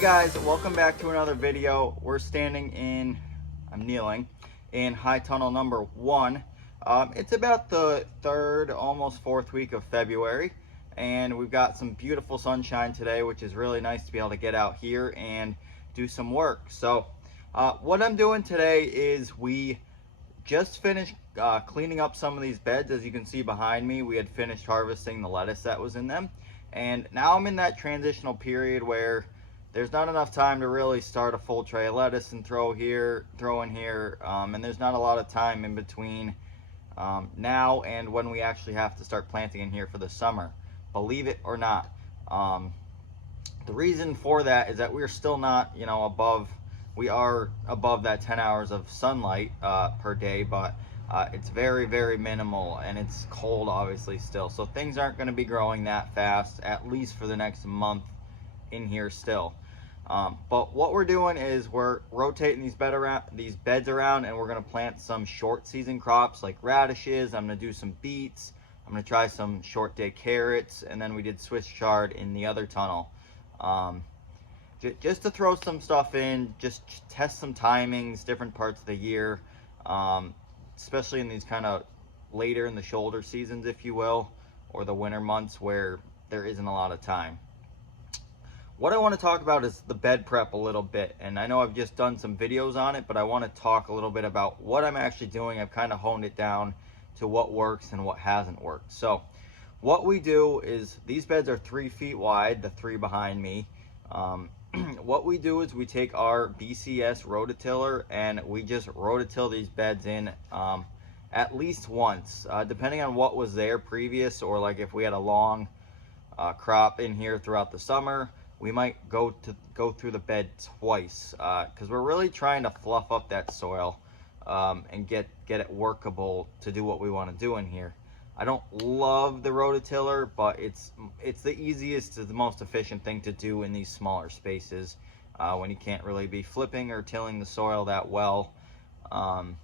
guys, welcome back to another video. We're standing in, I'm kneeling, in high tunnel number 1. It's about the third, almost fourth week of February, and we've got some beautiful sunshine today, which is really nice to be able to get out here and do some work. So what I'm doing today is we just finished cleaning up some of these beds. As you can see behind me, we had finished harvesting the lettuce that was in them, and now I'm in that transitional period where there's not enough time to really start a full tray of lettuce and throw in here, and there's not a lot of time in between now and when we actually have to start planting in here for the summer, believe it or not. The reason for that is that we're still not, we are above that 10 hours of sunlight per day, but it's very, very minimal, and it's cold obviously still, so things aren't going to be growing that fast, at least for the next month in here still. But what we're doing is we're rotating these beds around, and we're going to plant some short season crops like radishes. I'm going to do some beets. I'm going to try some short day carrots, and then we did Swiss chard in the other tunnel. Just to throw some stuff in, just test some timings, different parts of the year, especially in these kind of later in the shoulder seasons, if you will, or the winter months where there isn't a lot of time. What I want to talk about is the bed prep a little bit, and I know I've just done some videos on it, but I want to talk a little bit about what I'm actually doing. I've kind of honed it down to what works and what hasn't worked. So what we do is, these beds are 3 feet wide, the 3 behind me. What we do is we take our BCS rototiller and we just rototill these beds in at least once, depending on what was there previous, or like if we had a long crop in here throughout the summer, we might go through the bed twice, because we're really trying to fluff up that soil and get it workable to do what we want to do in here. I don't love the rototiller, but it's the easiest, the most efficient thing to do in these smaller spaces when you can't really be flipping or tilling the soil that well. And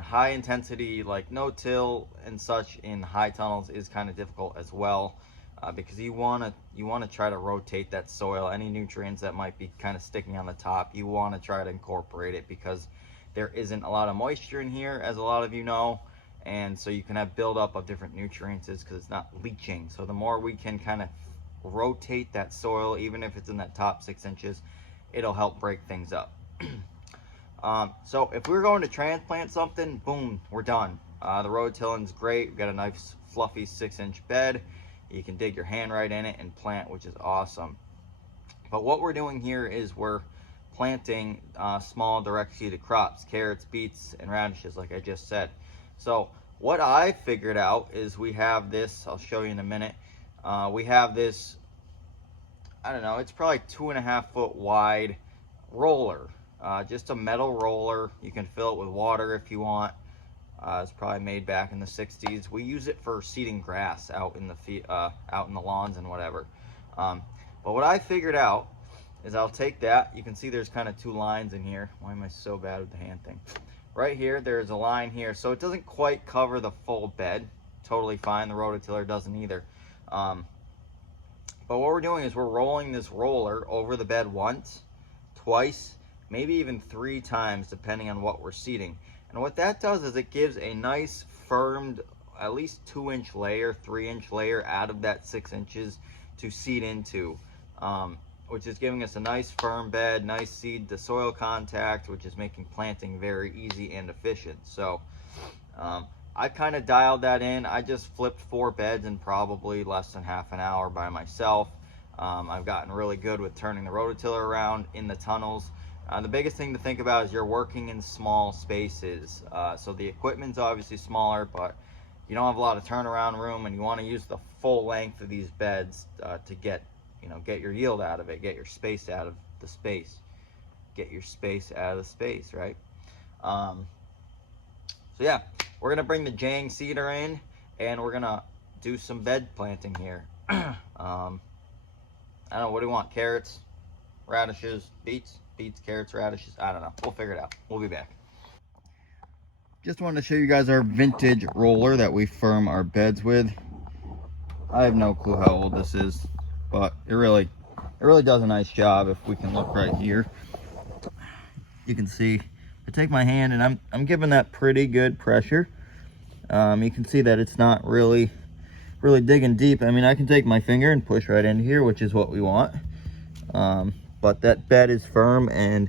high intensity, like no-till and such in high tunnels, is kind of difficult as well. Because you want to try to rotate that soil. Any nutrients that might be kind of sticking on the top, you want to try to incorporate it, because there isn't a lot of moisture in here, as a lot of you know, and so you can have buildup of different nutrients because it's not leaching. So the more we can kind of rotate that soil, even if it's in that top 6 inches, it'll help break things up. So if we're going to transplant something, boom, we're done. The rototilling's great. We've got a nice fluffy 6-inch bed. You can dig your hand right in it and plant, which is awesome. But what we're doing here is we're planting small direct seeded crops, carrots, beets, and radishes, like I just said. So what I figured out is we have this, I'll show you in a minute. We have this, I don't know, it's probably 2.5 foot wide roller, just a metal roller. You can fill it with water if you want. It's probably made back in the 60s. We use it for seeding grass out in the lawns and whatever. But what I figured out is I'll take that. You can see there's kind of 2 lines in here. Why am I so bad with the hand thing? Right here, there's a line here, so it doesn't quite cover the full bed. Totally fine. The rototiller doesn't either. But what we're doing is we're rolling this roller over the bed once, twice, maybe even 3 times, depending on what we're seeding. And what that does is it gives a nice firmed, at least 2-inch layer, 3-inch layer out of that 6 inches to seed into, which is giving us a nice firm bed, nice seed to soil contact, which is making planting very easy and efficient. So I kind of dialed that in. I just flipped 4 beds in probably less than half an hour by myself. I've gotten really good with turning the rototiller around in the tunnels. The biggest thing to think about is you're working in small spaces. So the equipment's obviously smaller, but you don't have a lot of turnaround room, and you want to use the full length of these beds to get your yield out of it, get your space out of the space. Get your space out of the space, right? So yeah, we're going to bring the Jang seeder in, and we're going to do some bed planting here. I don't know, what do you want? Carrots, radishes, beets? Beets, carrots, radishes, I don't know. We'll figure it out. We'll be back. Just wanted to show you guys our vintage roller that we firm our beds with. I have no clue how old this is, but it it really does a nice job. If we can look right here, you can see I take my hand and I'm giving that pretty good pressure. You can see that it's not really digging deep. I mean, I can take my finger and push right into here, which is what we want. But that bed is firm and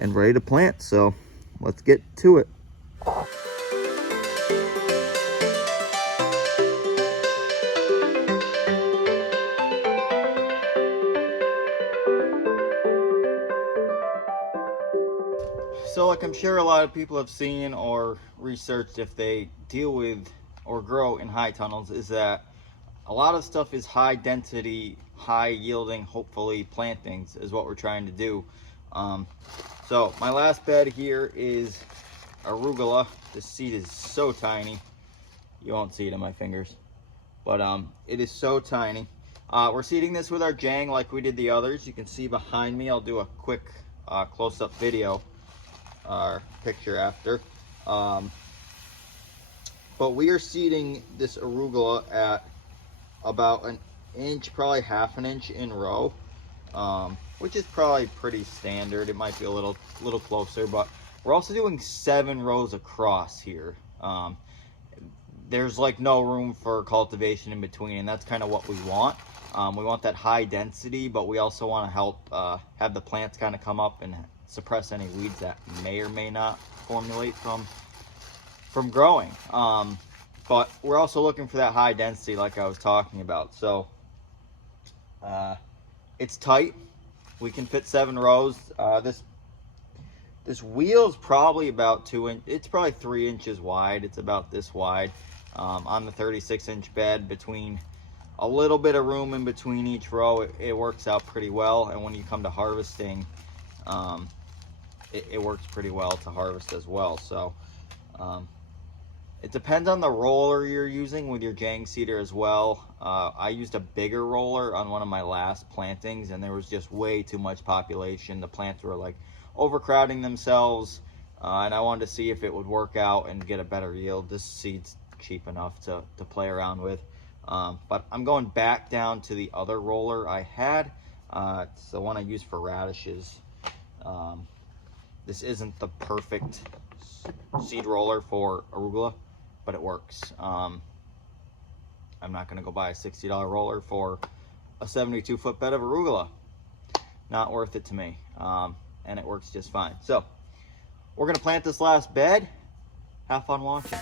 ready to plant, so let's get to it. So like I'm sure a lot of people have seen or researched, if they deal with or grow in high tunnels, is that a lot of stuff is high density, high yielding, hopefully plantings is what we're trying to do. So my last bed here is Arugula. This seed is so tiny. You won't see it in my fingers, but it is so tiny. We're seeding this with our Jang like we did the others. You can see behind me, I'll do a quick close-up video picture after. But we are seeding this Arugula at about an inch, probably half an inch in row, which is probably pretty standard. It might be a little closer, but we're also doing 7 rows across here. There's like no room for cultivation in between, and that's kind of what we want. We want that high density, but we also want to help have the plants kind of come up and suppress any weeds that may or may not formulate from growing. But we're also looking for that high density like I was talking about. So it's tight. We can fit 7 rows. This wheel is probably about 2 inch. It's probably 3 inches wide. It's about this wide on the 36-inch bed. Between a little bit of room in between each row, it works out pretty well. And when you come to harvesting, it works pretty well to harvest as well. So it depends on the roller you're using with your Jang seeder as well. I used a bigger roller on one of my last plantings, and there was just way too much population. The plants were like overcrowding themselves, and I wanted to see if it would work out and get a better yield. This seed's cheap enough to play around with. But I'm going back down to the other roller I had. It's the one I use for radishes. This isn't the perfect seed roller for arugula, but it works. I'm not going to go buy a $60 roller for a 72-foot bed of arugula. Not worth it to me. And it works just fine. So we're going to plant this last bed. Have fun watching.